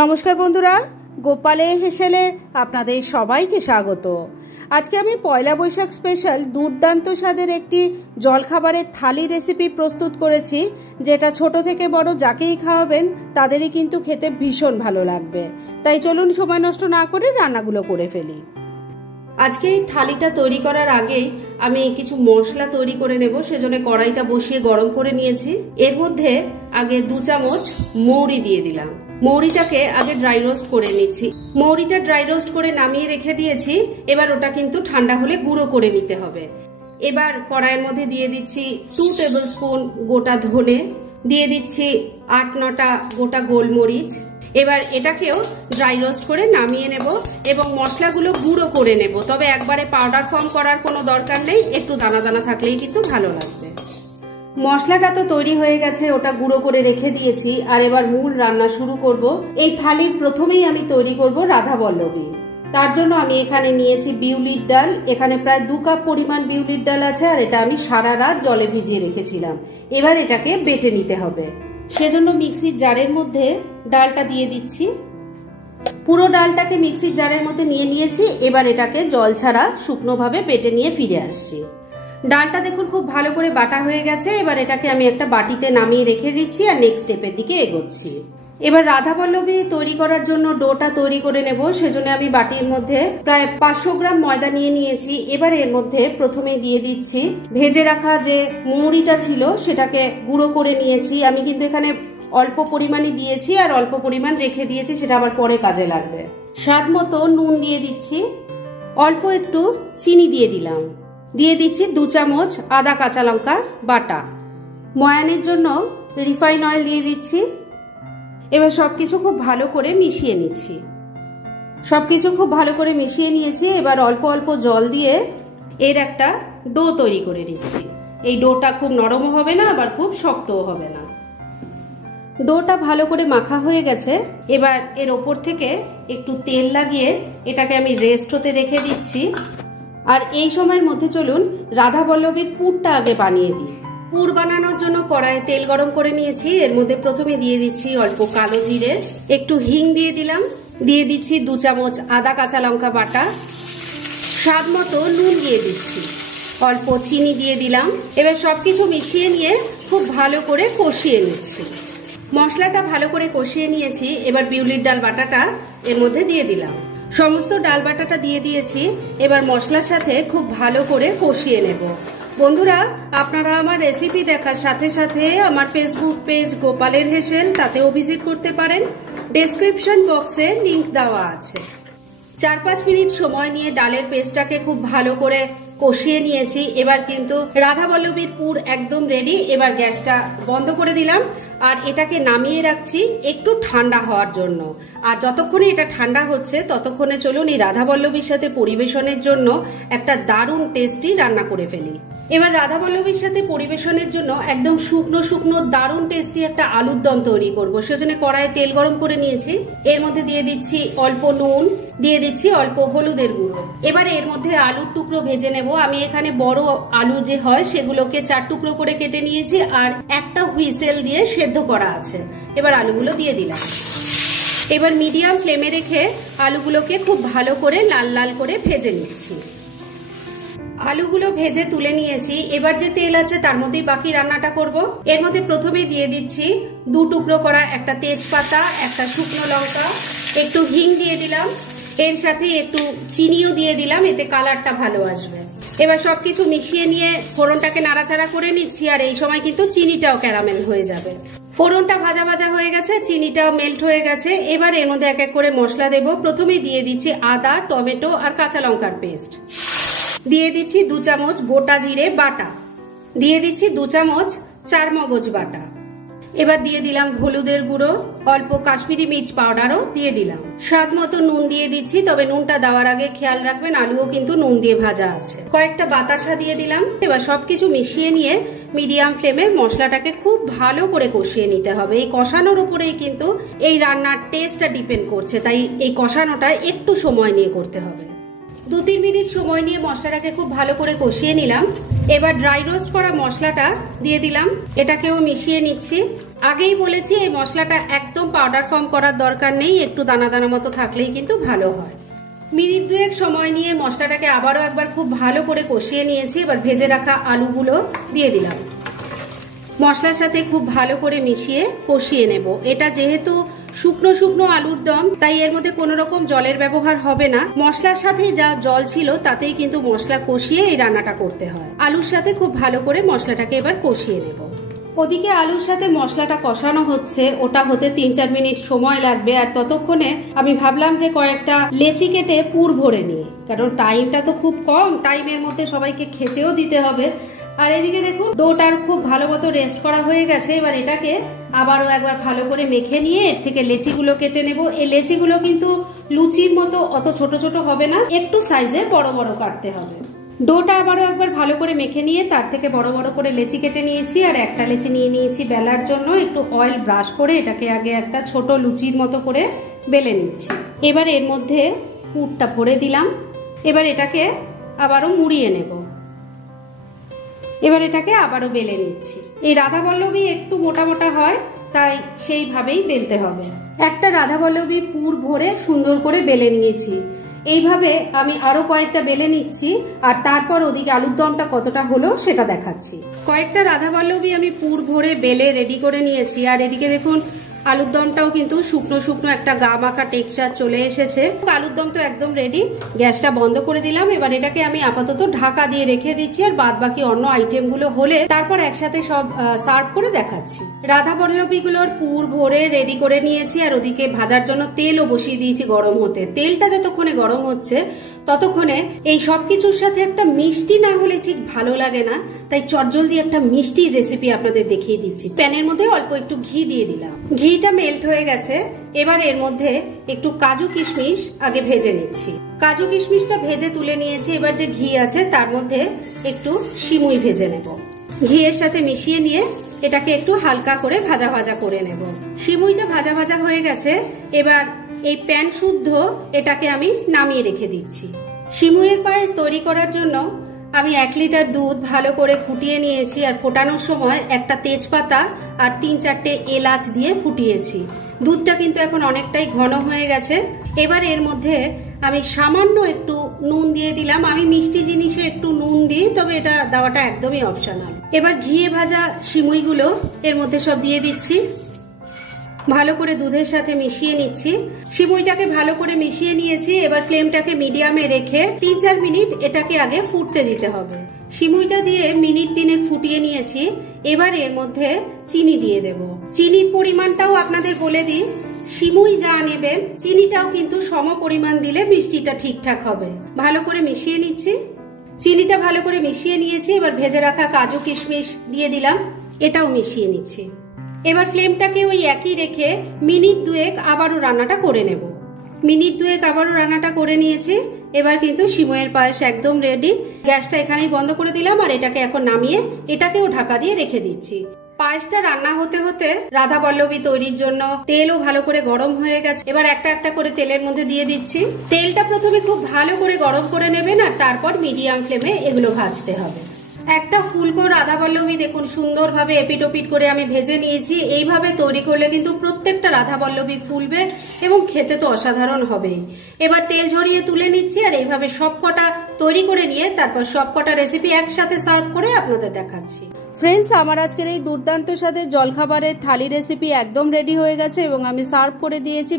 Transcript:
নমস্কার বন্ধুরা, গোপালে হেসেলে আপনাদের সবাইকে স্বাগত। আজকে আমি পয়লা বৈশাখ স্পেশাল দুর্দান্ত স্বাদের একটি জলখাবারের থালি রেসিপি প্রস্তুত করেছি, যেটা ছোট থেকে বড় যাকেই খাওয়াবেন তাদেরই কিন্তু খেতে ভীষণ ভালো লাগবে। তাই চলুন সময় নষ্ট না করে রান্নাগুলো করে ফেলি। আজকে এই থালিটা তৈরি করার আগেই আমি কিছু মশলা তৈরি করে নেব, সেজন্য কড়াইটা বসিয়ে গরম করে নিয়েছি। এর মধ্যে আগে 2 চামচ মৌরি দিয়ে দিলাম। মৌরিটাকে আগে ড্রাই রোস্ট করে নিচ্ছি। মৌরিটা ড্রাই রোস্ট করে নামিয়ে রেখে দিয়েছি। এবার ওটা কিন্তু ঠান্ডা হলে গুঁড়ো করে নিতে হবে। এবার কড়াইয়ের মধ্যে দিয়ে দিচ্ছি 2 টেবিল স্পুন গোটা ধনে, দিয়ে দিচ্ছি 8-9টা গোটা গোলমরিচ। এবার এটাকেও ড্রাই রোস্ট করে নামিয়ে নেব এবং মশলাগুলো গুঁড়ো করে নেব। তবে একবারে পাউডার ফর্ম করার কোনো দরকার নেই, একটু দানা দানা থাকলেই কিন্তু ভালো লাগবে। মশলাটা তো তৈরি হয়ে গেছে, ওটা গুঁড়ো করে রেখে দিয়েছি। আর এবার মূল রান্না শুরু করব। এই থালির প্রথমেই আমি তৈরি করব রাধাবল্লভী। তার জন্য আমি এখানে নিয়েছি বিউলির ডাল। এখানে প্রায় 2 কাপ পরিমাণ বিউলির ডাল আছে, আর এটা আমি সারা রাত জলে ভিজিয়ে রেখেছিলাম। এবার এটাকে বেটে নিতে হবে। সেজন্য মিক্সির জারের মধ্যে ডালটা দিয়ে দিচ্ছি। পুরো ডালটাকে মিক্সির জারের মধ্যে নিয়ে নিয়েছি। এবার এটাকে জল ছাড়া শুকনোভাবে বেটে নিয়ে ফিরে আসছি। ডালটা দেখুন খুব ভালো করে বাটা হয়ে গেছে। এবার এটাকে আমি একটা বাটিতে নামিয়ে রেখে দিচ্ছি আর নেক্সট স্টেপের দিকে এগোচ্ছি। এবার রাধাবল্লভী তৈরি করার জন্য ডোটা তৈরি করে নেব। সেজন্য আমি বাটির মধ্যে প্রায় 500 গ্রাম ময়দা নিয়ে নিয়েছি। এবার এর মধ্যে প্রথমে দিয়ে দিচ্ছি ভেজে রাখা যে মৌরিটা ছিল, সেটাকে গুঁড়ো করে নিয়েছি। আমি কিন্তু এখানে অল্প পরিমাণে দিয়েছি আর অল্প পরিমাণ রেখে দিয়েছি, সেটা আবার পরে কাজে লাগবে। স্বাদ মতো নুন দিয়ে দিচ্ছি, অল্প একটু চিনি দিয়ে দিলাম, দিয়ে দিচ্ছি 2 চামচ আদা কাঁচা লঙ্কা বাটা। ময়ানের জন্য রিফাইন অয়েল দিয়ে দিচ্ছি। এবার সবকিছু খুব ভালো করে মিশিয়ে নিচ্ছি। সবকিছু খুব ভালো করে মিশিয়ে নিয়েছি। এবার অল্প অল্প জল দিয়ে এর একটা ডো তৈরি করে নিচ্ছি। এই ডোটা খুব নরমও হবে না, আবার খুব শক্তও হবে না। ডোটা ভালো করে মাখা হয়ে গেছে। এবার এর ওপর থেকে একটু তেল লাগিয়ে এটাকে আমি রেস্ট হতে রেখে দিচ্ছি। আর এই সময়ের মধ্যে চলুন রাধাবল্লভীর পুরটা আগে বানিয়ে দিই। পুর বানানোর জন্য কড়াইয়ে তেল গরম করে নিয়েছি। এর মধ্যে প্রথমে দিয়ে দিচ্ছি অল্প কালো জিরে, একটু হিং দিয়ে দিলাম, দিয়ে দিচ্ছি 2 চামচ আদা কাঁচা লঙ্কা বাটা, স্বাদ মতো নুন দিয়ে দিচ্ছি, অল্প চিনি দিয়ে দিলাম। এবার সবকিছু মিশিয়ে নিয়ে খুব ভালো করে কষিয়ে নিচ্ছি। মশলাটা ভালো করে কষিয়ে নিয়েছি। এবার বিউলির ডাল বাটাটা এর মধ্যে দিয়ে দিলাম। সমস্ত ডাল বাটাটা দিয়ে দিয়েছি। এবার মশলার সাথে খুব ভালো করে কষিয়ে নেব। বন্ধুরা, আপনারা আমার রেসিপি দেখার সাথে সাথে আমার ফেসবুক পেজ গোপালের হেসেল, তাতেও ভিজিট করতে পারেন। ডেসক্রিপশন বক্সে লিংক দেওয়া আছে। 4-5 মিনিট সময় নিয়ে ডালের পেস্টটাকে খুব ভালো করে কষিয়ে নিয়েছি। এবার কিন্তু রাধাবল্লভীর পুর একদম রেডি। এবার গ্যাসটা বন্ধ করে দিলাম আর এটাকে নামিয়ে রাখছি একটু ঠান্ডা হওয়ার জন্য। আর যতক্ষণে এটা ঠান্ডা হচ্ছে ততক্ষণে চলুন এই রাধাবল্লভীর সাথে পরিবেশনের জন্য একটা দারুণ টেস্টি রান্না করে ফেলি। এবার রাধাবল্লভীর সাথে পরিবেশনের জন্য একদম শুকনো শুকনো দারুণ টেস্টি একটা আলুর দম তৈরি করব। সেজন্য কড়াইয়ে তেল গরম করে নিয়েছি। এর মধ্যে দিয়ে দিচ্ছি অল্প নুন, দিয়ে দিচ্ছি অল্প হলুদের গুঁড়ো। এবারে এর মধ্যে আলুর টুকরো ভেজে নেব। আমি এখানে বড় আলু যে হয় সেগুলোকে 4 টুকরো করে কেটে নিয়েছি আর একটা হুইসেল দিয়ে সেদ্ধ করা আছে। এবার আলুগুলো দিয়ে দিলাম। এবার মিডিয়াম ফ্লেমে রেখে আলুগুলোকে খুব ভালো করে লাল লাল করে ভেজে নিচ্ছি। আলুগুলো ভেজে তুলে নিয়েছি। এবার যে তেল আছে তার মধ্যেই বাকি রান্নাটা করব। এর মধ্যে প্রথমে দিয়ে দিচ্ছি 2 টুকরো করা একটা তেজপাতা, একটা শুকনো লঙ্কা, একটু হিং দিয়ে দিলাম। এর সাথে একটু চিনিও দিয়ে দিলাম, এতে কালারটা ভালো আসবে। এবার সবকিছু মিশিয়ে নিয়ে ফোড়নটাকে নাড়াচাড়া করে নিচ্ছি। আর এই সময় কিন্তু চিনিটাও ক্যারামেল হয়ে যাবে। ফোড়নটা ভাজা ভাজা হয়ে গেছে, চিনিটাও মেল্ট হয়ে গেছে। এবার এর মধ্যে এক এক করে মশলা দেব। প্রথমে দিয়ে দিচ্ছি আদা, টমেটো আর কাঁচা লঙ্কার পেস্ট, দিয়ে দিচ্ছি 2 চামচ গোটা জিরে বাটা, দিয়ে দিচ্ছি 2 চামচ চারমগজ বাটা। এবার দিয়ে দিলাম হলুদের গুঁড়ো, অল্প কাশ্মীরি মির্চ পাউডারও দিয়ে দিলাম। স্বাদ মতো নুন দিয়ে দিচ্ছি, তবে নুনটা দেওয়ার আগে খেয়াল রাখবেন আলুও কিন্তু নুন দিয়ে ভাজা আছে। কয়েকটা বাতাসা দিয়ে দিলাম। এবার সবকিছু মিশিয়ে নিয়ে মিডিয়াম ফ্লেমে মশলাটাকে খুব ভালো করে কষিয়ে নিতে হবে। এই কষানোর উপরেই কিন্তু এই রান্নার টেস্টটা ডিপেন্ড করছে, তাই এই কষানোটা একটু সময় নিয়ে করতে হবে। 2-3 মিনিট সময় নিয়ে মশলাটাকে খুব ভালো করে কষিয়ে নিলাম। এবার ড্রাই রোস্ট করা মশলাটা দিয়ে দিলাম, এটাকেও মিশিয়ে নিচ্ছি। আগেই বলেছি এই মশলাটা একদম পাউডার ফর্ম করার দরকার নেই, একটু দানা দানা মতো থাকলেই কিন্তু ভালো হয়। মিনিট দুয়েক সময় নিয়ে মশলাটাকে আবারও একবার খুব ভালো করে কষিয়ে নিয়েছি। এবার ভেজে রাখা আলুগুলো দিয়ে দিলাম, মশলার সাথে খুব ভালো করে মিশিয়ে কষিয়ে নেব। এটা যেহেতু শুকনো শুকনো আলুর দম, তাই এর মধ্যে কোনো রকম জলের ব্যবহার হবে না। মশলার সাথে যা জল ছিল তাতেই কিন্তু মশলা কষিয়ে এই রান্নাটা করতে হয়। আলুর সাথে খুব ভালো করে মশলাটাকে এবার কষিয়ে নেব। ওদিকে আলুর সাথে মশলাটা কষানো হচ্ছে, ওটা হতে 3-4 মিনিট সময় লাগবে। আর ততক্ষণে আমি ভাবলাম যে কয়েকটা লেচি কেটে পুর ভরে নিই, কারণ টাইমটা তো খুব কম, টাইমের মধ্যে সবাইকে খেতেও দিতে হবে। আর এদিকে দেখুন ডোটার খুব ভালো মতো রেস্ট করা হয়ে গেছে। এবার এটাকে আবারও একবার ভালো করে মেখে নিয়ে এর থেকে লেচিগুলো কেটে নেব। এই লেচিগুলো কিন্তু লুচির মতো অত ছোট ছোট হবে না, একটু সাইজে বড় বড় কাটতে হবে। ডোটা আবারও একবার ভালো করে মেখে নিয়ে তার থেকে বড় বড় করে লেচি কেটে নিয়েছি। আর একটা লেচি নিয়ে নিয়েছি বেলার জন্য। একটু অয়েল ব্রাশ করে এটাকে আগে একটা ছোট লুচির মতো করে বেলে নিচ্ছি। এবার এর মধ্যে পুরটা ভরে দিলাম। এবার এটাকে আবারও মুড়িয়ে নেব। এবার এটাকে আবারও বেলে নিচ্ছি। এই রাধাবল্লভী একটু মোটা মোটা হয়, তাই সেইভাবেই বেলতে হবে। একটা রাধাবল্লভী পুর ভরে সুন্দর করে বেলে নিয়েছি। এইভাবে আমি আরো কয়েকটা বেলে নিচ্ছি, আর তারপর ওদিকে আলুর দমটা কতটা হলো সেটা দেখাচ্ছি। কয়েকটা রাধাবল্লভী আমি পুর ভরে বেলে রেডি করে নিয়েছি। আর এদিকে দেখুন আলুর দমটাও কিন্তু শুকনো শুকনো একটা গা মাখা টেক্সচার চলে এসেছে। আলুর দম তো একদম রেডি। গ্যাসটা বন্ধ করে দিলাম। এবার এটাকে আমি আপাতত ঢাকা দিয়ে রেখে দিচ্ছি, আর বাদ বাকি অন্য আইটেম গুলো হলে তারপর একসাথে সব সার্ভ করে দেখাচ্ছি। রাধাবল্লভীগুলোর পুর ভরে রেডি করে নিয়েছি, আর ওদিকে ভাজার জন্য তেলও বসিয়ে দিয়েছি গরম হতে। তেলটা যতক্ষণে গরম হচ্ছে ততক্ষণে এই সবকিছুর সাথে একটা মিষ্টি না হলে ঠিক ভালো লাগে না, তাই চটজলদি একটা মিষ্টির রেসিপি আপনাদের দেখিয়ে দিচ্ছি। প্যানের মধ্যে অল্প একটু ঘি দিয়ে দিলাম। ঘিটা মেল্ট হয়ে গেছে। এবার এর মধ্যে একটু কাজু কিশমিশ আগে ভেজে নিচ্ছি। কাজু কিশমিশটা ভেজে তুলে নিয়েছি। এবার যে ঘি আছে তার মধ্যে একটু সিমুই ভেজে নেব। ঘিয়ের সাথে মিশিয়ে নিয়ে এটাকে একটু হালকা করে ভাজা ভাজা করে নেব। সিমুইটা ভাজা ভাজা হয়ে গেছে। এবার এই প্যান শুদ্ধ এটাকে আমি নামিয়ে রেখে দিচ্ছি। সিমুইয়ের পায়েস তৈরি করার জন্য আমি 1 লিটার দুধ ভালো করে ফুটিয়ে নিয়েছি। আর ফোটানোর সময় একটা তেজপাতা আর 3-4টে এলাচ দিয়ে ফুটিয়েছি। দুধটা কিন্তু এখন অনেকটাই ঘন হয়ে গেছে। এবার এর মধ্যে আমি সামান্য একটু নুন দিয়ে দিলাম। আমি মিষ্টি জিনিসে একটু নুন দিই, তবে এটা দেওয়াটা একদমই অপশনাল। এবার ঘিয়ে ভাজা সিমুইগুলো এর মধ্যে সব দিয়ে দিচ্ছি। ভালো করে দুধের সাথে মিশিয়ে নিচ্ছি। সিমুইটাকে ভালো করে মিশিয়ে নিয়েছি। এবার ফ্লেমটাকে মিডিয়ামে রেখে 3-4 মিনিট এটাকে আগে ফুটতে দিতে হবে। সিমুইটা দিয়ে মিনিট 3 ফুটিয়ে নিয়েছি। এবার এর মধ্যে চিনি দিয়ে দেব। চিনির পরিমাণটাও আপনাদের বলে দিই, সিমুই যা নেবেন চিনিটাও কিন্তু সম পরিমাণ দিলে মিষ্টিটা ঠিকঠাক হবে। ভালো করে মিশিয়ে নিচ্ছি। চিনিটা ভালো করে মিশিয়ে নিয়েছি। এবার ভেজে রাখা কাজু কিশমিশ দিয়ে দিলাম, এটাও মিশিয়ে নিচ্ছি। এবার ফ্লেমটাকে ওই একই রেখে মিনিট 2 আবারও রান্নাটা করে নেব। মিনিট 2 আবারও রান্নাটা করে নিয়েছি। এবার কিন্তু সিমুইয়ের পায়েস একদম রেডি। গ্যাসটা এখানেই বন্ধ করে দিলাম, আর এটাকে এখন নামিয়ে এটাকেও ঢাকা দিয়ে রেখে দিচ্ছি। পায়েসটা রান্না হতে হতে রাধাবল্লভী তৈরির জন্য তেলও ভালো করে গরম হয়ে গেছে। এবার একটা একটা করে তেলের মধ্যে দিয়ে দিচ্ছি। তেলটা প্রথমে খুব ভালো করে গরম করে নেবেন, আর তারপর মিডিয়াম ফ্লেমে এগুলো ভাজতে হবে। একটা ফুলকো রাধাবল্লভী দেখুন সুন্দরভাবে এপিটোপিট করে আমি ভেজে নিয়েছি। এইভাবে তৈরি করলে কিন্তু প্রত্যেকটা রাধাবল্লভী ফুলবে এবং খেতে তো অসাধারণ হবেই। এবার তেল ঝরিয়ে তুলে নিচ্ছি, আর এইভাবে সবকটা তৈরি করে নিয়ে তারপর সবকটা রেসিপি একসাথে সার্ভ করে আপনাদের দেখাচ্ছি। ফ্রেন্ডস, আমার আজকের এই দুর্দান্ত স্বাদের জলখাবারের থালি রেসিপি একদম রেডি হয়ে গেছে এবং আমি সার্ভ করে দিয়েছি।